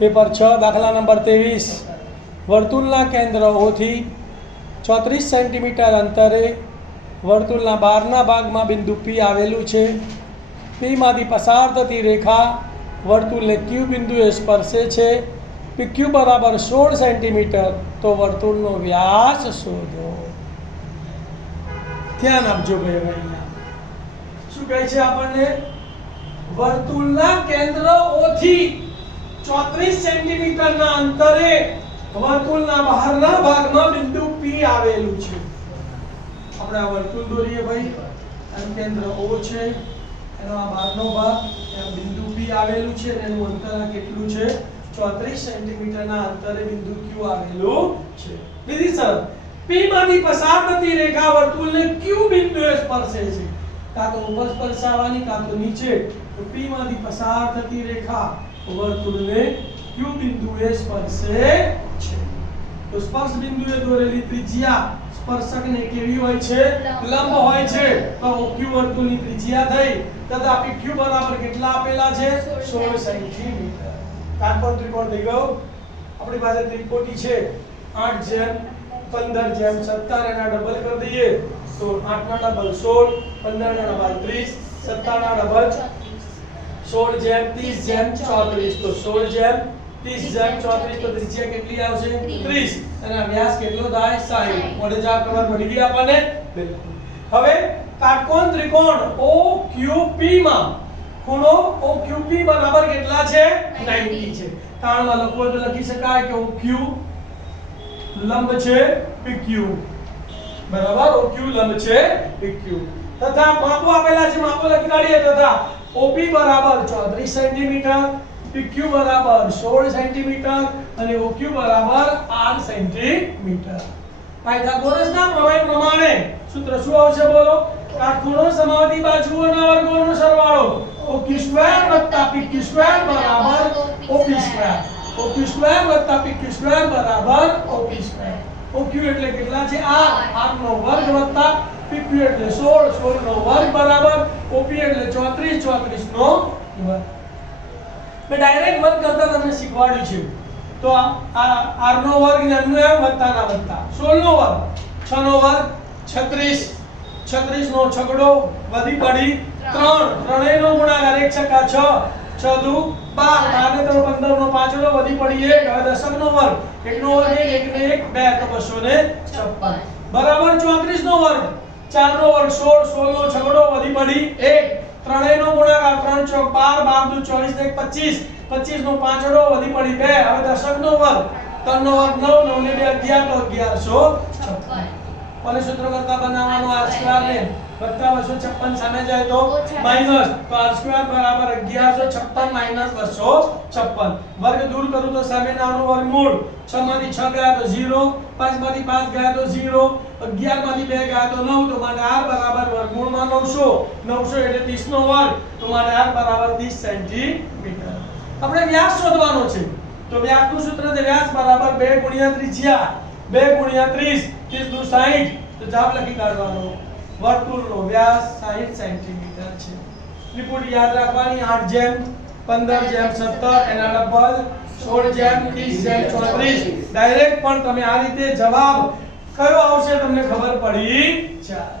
Paper 6 દાખલા number 23 વર્તુળના કેન્દ્ર O થી 34 સેન્ટીમીટર અંતરે વર્તુળના બહારના ભાગમાં બિંદુ P આવેલું છે. P માંથી પસાર થતી રેખા વર્તુળને Q બિંદુએ સ્પર્શે છે. PQ બરાબર 16 સેન્ટીમીટર. તો વર્તુળનો વ્યાસ શોધો. ધ્યાન આપજો ભાઈ. અહીંયા શું કહે છે આપણને? વર્તુળના કેન્દ્ર O થી 34 સેન્ટીમીટરના અંતરે વર્તુળના બહારના ભાગમાં બિંદુ P આવેલું છે. આપણે આ વર્તુળ દોરીએ ભાઈ. આ કેન્દ્ર O છે, એનો આ બહારનો ભાગ, ત્યાં બિંદુ P આવેલું છે અને એનું અંતર કેટલું છે? 34 સેન્ટીમીટરના અંતરે બિંદુ Q આવેલું છે. બીજી શરત, P માંથી પસાર થતી રેખા વર્તુળને Q બિંદુએ સ્પર્શે છે. કાં તો ઉપર સ્પર્શાવાની કાં તો નીચે. તો P માંથી પસાર થતી રેખા વર્તુળને Q બિંદુએ સ્પર્શે છે. તો સ્પર્શ બિંદુએ દોરેલી ત્રિજ્યા સ્પર્શકને કેવી હોય છે? લંબ હોય છે. તો OQ વર્તુળની ત્રિજ્યા થઈ તથા PQ બરાબર કેટલા આપેલા છે? 16 સેન્ટીમીટર. કાટકોણ ત્રિકોણ થઈ ગયો. આપણી પાસે ત્રિકોટી છે 8:15:17 એના ડબલ કરી દઈએ તો 8 ના ડબલ 16, 15 ના ડબલ 30, 17 ના ડબલ 16:30:34. તો 16:30:34 તો ત્રિજ્યા કેટલી આવશે? 30. અને વ્યાસ કેટલો થાય? 60. મોઢે ચાપ ખબર પડી ગઈ આપણને. હવે કાટકોણ ત્રિકોણ OQP માં ખૂણો OQP બરાબર કેટલા છે? 90 છે. તાણમાં લખવું તો લખી શકાય કે OQ લંબ છે PQ બરાબર. OQ લંબ છે PQ તથા માપો આપેલા છે. માપો લખી કાઢીએ. તથા OP બરાબર 34 સેન્ટીમીટર, PQ બરાબર 16 સેન્ટીમીટર અને OQ બરાબર 8 સેન્ટીમીટર. પાયથાગોરસના પ્રમેય પ્રમાણે સૂત્ર શું આવશે બોલો? કાટખૂણો સમાવતી બાજુઓના વર્ગોનો સરવાળો OQ² + PQ² બરાબર OP². OQ² + PQ² બરાબર OP². OQ એટલે કેટલા છે? 8 નો વર્ગ વત્તા PQ એટલે 16 નો વર્ગ બરાબર OP એટલે 34 નો વર્ગ. મેં ડાયરેક્ટ વર્ગ કરતા તમને શીખવાડ્યું છે. તો આ r નો વર્ગ ને m નો m વત્તા ના વત્તા 16 નો વર્ગ 6 નો વર્ગ 36 36 નો છગડો વધી પડી 3 ત્રણેય નો ગુણાકાર 1 છક્કા 6 6 દુ 12 12 ને 3 15 નો પાંચડો વધી પડી 1. હવે દશક નો વર્ગ 1 નો વર્ગ 1 ને 1 2 તો 256 બરાબર 34 નો વર્ગ 4 નો વર્ગ 16 16 નો છગડો વધી પડી 1 ત્રણેય નો ગુણાકાર 3 ચોક 12 12 દુ 24 ને 25 25 નો પાંચડો વધી પડી 2. હવે દશક નો વર્ગ 3 નો વર્ગ 9 9 ને 2 11 તો 1156. કોને સૂત્ર કરતા બનાવવાનો? r² ને વત્તા 256 સામે જાય તો માઈનસ. તો r² બરાબર 1156 માઈનસ 256. વર્ગ દૂર કરું તો સામે નાનું વર્ગમૂળ 6 માંથી 6 ગયા તો 0, 5 માંથી 5 ગયા તો 0, 11 માંથી 2 ગયા તો 9. તો માટે r બરાબર વર્ગમૂળમાં 900 એટલે 30 નો વર્ગ. તો માટે r બરાબર 30 સેન્ટીમીટર. આપણે વ્યાસ શોધવાનો છે. તો વ્યાસનું સૂત્ર છે વ્યાસ બરાબર 2 ગુણ્યા ત્રિજ્યા 2 ગુણ્યા 30 30 દુ 60. તો જવાબ લખી કાઢવાનો. વર્તુળનો વ્યાસ 60 સેન્ટીમીટર છે. ત્રિપુટી યાદ રાખવાની 8:15:17 એના ડબલ 16:30:34. ડાયરેક્ટ પણ તમે આ રીતે જવાબ કયો આવશે તમને ખબર પડી જાય.